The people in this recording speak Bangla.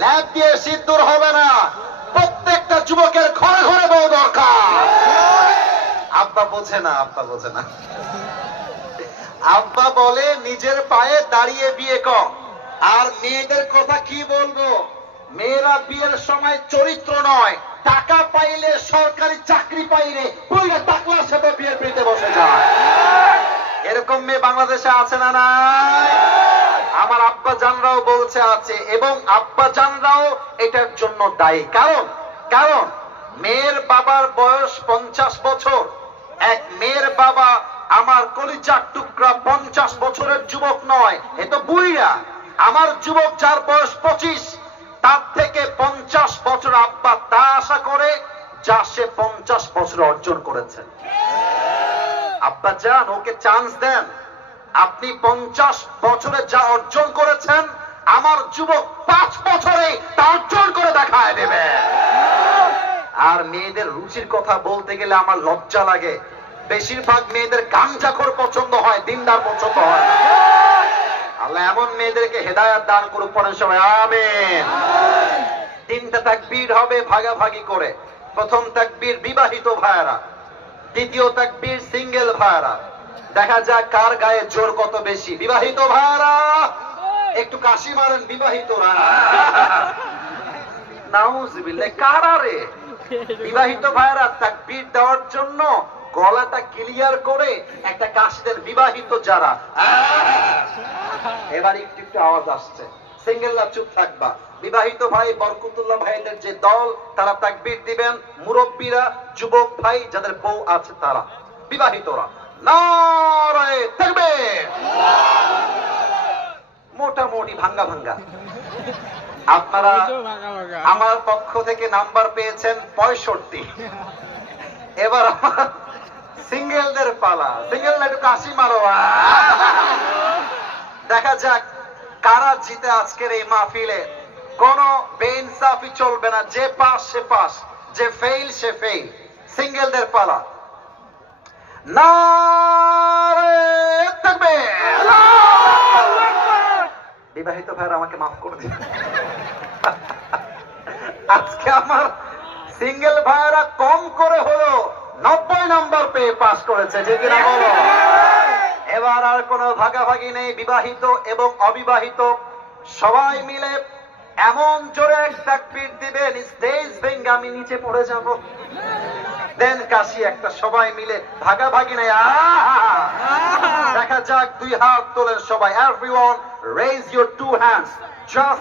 ল্যাব দিয়ে সিদ্ধর হবে না, প্রত্যেকটা যুবকের ঘরে ঘরে বউ দরকার। আব্বা বোঝে না, আব্বা বোঝে না। আব্বা বলে নিজের পায়ে দাঁড়িয়ে বিয়ে কর। আর মেয়েদের কথা কি বলবো, মেয়েরা বিয়ের সময় চরিত্র নয়, টাকা পাইলে, সরকারি চাকরি পাইলে বইলে টাকলার সাথে বিয়ের পিড়িতে বসে যায়। এরকম মেয়ে বাংলাদেশে আছে না নাই? আমার আব্বা জানরাও বলছে আছে, এবং আব্বা জানরাও এটার জন্য দায়ী। কারণ মেয়ের বাবার বয়স 50 বছর। এক মেয়ের বাবা আমার কলিজার টুকরা 50 বছরের যুবক নয়, এ তো বুড়িরা। আমার যুবক যার বয়স 25, তার থেকে 50 বছর আব্বা তা আশা করে যা সে 50 বছর অর্জন করেছেন। আব্বা যান, ওকে চান্স দেন। আপনি 50 বছরে যা অর্জন করেছেন, আমার যুবক 5 বছরে তা অর্জন করে দেখায় দেবে। আর মেয়েদের রুচির কথা বলতে গেলে আমার লজ্জা লাগে। বেশিরভাগ মেয়েদের গাঞ্জাখোর পছন্দ হয়, দিনদার পছন্দ হয় না। আল্লাহ এমন মেয়েদেরকে হেদায়েত দান করুক, পড়েন সবাই আমিন। 3টা তাকবীর হবে ভাগাভাগি করে। প্রথম তাকবীর বিবাহিত ভাইয়েরা, দ্বিতীয় তাকবীর সিঙ্গেল ভাইয়েরা। দেখা যাক কার গায়ে জোর কত বেশি। বিবাহিত ভাইয়েরা একটু কাশি মারেন, বিবাহিতরা। নাউজুবিল্লাহ, কারা রে? বিবাহিত ভাইয়েরা তাকবীর দেওয়ার জন্য গলাটা ক্লিয়ার করে একটা কাশি দেন। বিবাহিত যারা, এবার একটু একটু আওয়াজ আসছে। সিঙ্গেলরা চুপ থাকবা। বিবাহিত ভাই বরকতুল্লাহ ভাইদের যে দল, তারা তাকবীর দিবেন। মুরব্বীরা, যুবক ভাই যাদের বউ আছে তারা। বিবাহিতরা নারে তাকবীর। মোটামুটি ভাঙ্গা ভাঙ্গা। আপনারা আমার পক্ষ থেকে নাম্বার পেয়েছেন 65। এবার আমার সিঙ্গেলদের পালা। সিঙ্গেলরা একটু কাশি মারো। দেখা যাক কারা জিতে আজকের এই মাহফিলে। কোন বেইনসাফি চলবে না, যে পাস সে পাস, যে ফেইল সে ফেইল। সিঙ্গেলদের পালা। নারে তাকবীর। বিবাহিত ভাইরা আমাকে মাফ করে দিন। আজকে আমার সিঙ্গেল ভাইরা কম করে হলো 90 নাম্বার পেয়ে পাস করেছে, যে কিনা বলো। এবার আর কোনো ভাগাভাগি নেই। বিবাহিত এবং অবিবাহিত সবাই মিলে এমন জোরে এক তাকবীর দিবেন, স্টেজ ভেঙে আমি নিচে পড়ে যাব। দেন কাশি একটা, সবাই মিলে, ভাগাভাগি নেই। দেখা যাক, 2 হাত তোলেন সবাই। Everyone raise your 2 hands. Just